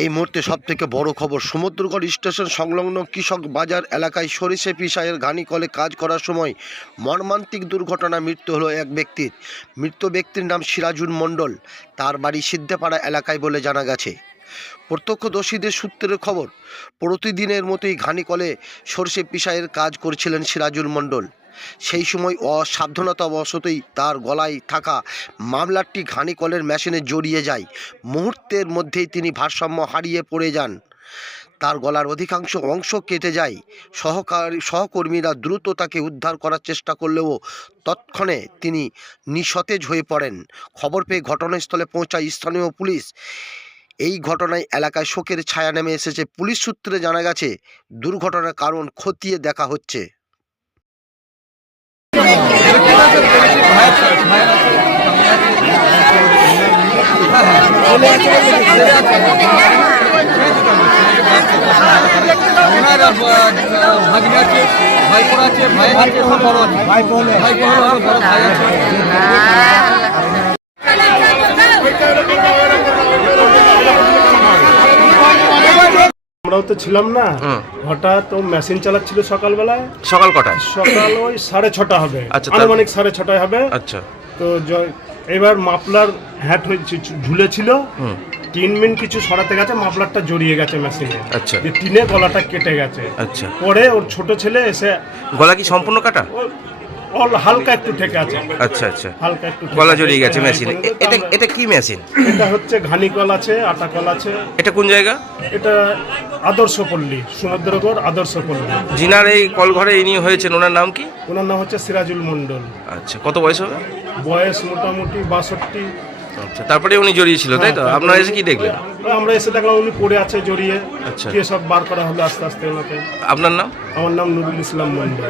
এই মুহূর্তে সবথেকে বড় খবর, সমুদ্রগড় স্টেশন সংলগ্ন কৃষক বাজার এলাকায় সরিষে পিষাইয়ের ঘানি কলে কাজ করার সময় মর্মান্তিক দুর্ঘটনায় মৃত্যু হলো এক ব্যক্তির। মৃত ব্যক্তির নাম সিরাজুল মণ্ডল। তার বাড়ি সিদ্ধেপাড়া এলাকায় বলে জানা গেছে। প্রত্যক্ষদর্শীদের সূত্রের খবর, প্রতিদিনের মতোই ঘানি কলে সরষে পিষাইয়ের কাজ করছিলেন সিরাজুল মণ্ডল। সেই সময় অসাবধানতাবশতই তার গলায় থাকা মামলারটি ঘানি কলের মেশিনে জড়িয়ে যায়। মুহূর্তের মধ্যেই তিনি ভারসাম্য হারিয়ে পড়ে যান। তার গলার অধিকাংশ অংশ কেটে যায়। সহকর্মীরা দ্রুত তাকে উদ্ধার করার চেষ্টা করলেও তৎক্ষণে তিনি নিঃসতেজ হয়ে পড়েন। খবর পেয়ে ঘটনাস্থলে পৌঁছায় স্থানীয় পুলিশ। এই ঘটনায় এলাকায় শোকের ছায়া নেমে এসেছে। পুলিশ সূত্রে জানা গেছে, দুর্ঘটনার কারণ খতিয়ে দেখা হচ্ছে। আমরাও তো ছিলাম না, হঠাৎ ও মেশিন চালাচ্ছিল সকালবেলায়। সকাল কটায়? সকাল ওই 6:30 হবে, আচ্ছা, আনুমানিক 6:30 হবে। আচ্ছা, তো এবার মাফলার হ্যাট হয়েছে, ঝুলেছিল, 3 মিনিট কিছু সরাতে গেছে, মাফলারটা জড়িয়ে গেছে মেশিনে। আচ্ছা, যে টিনে গলাটা কেটে গেছে। আচ্ছা, পরে ওর ছোট ছেলে এসে, গলা কি সম্পূর্ণ কাটা? হালকা একটু ঠেকে আছে। আচ্ছা আচ্ছা, হালকা একটু গলা জড়িয়ে গেছে মেশিনে। এটা কি মেশিন? এটা হচ্ছে ঘানি কল আছে, আটা কল আছে। এটা কোন জায়গা? এটা আদর্শপল্লী, সমুদ্রগড় আদর্শপল্লী। জিনার এই কল ঘরে ইনি হয়েছেন, ওনার নাম কি? ওনার নাম হচ্ছে সিরাজুল মণ্ডল। আচ্ছা, কত বয়স হবে? বয়স মোটামুটি 62। আচ্ছা, তারপরে উনি জড়িয়েছিল, তাই তো? আপনারা এসে কি দেখলেন? আমরা এসে দেখলাম উনি পড়ে আছে জড়িয়ে। আচ্ছা, দিয়ে সব বার করা হলো আস্তে আস্তে ওনাকে। আপনার নাম? আমার নাম নুরুল ইসলাম মণ্ডল।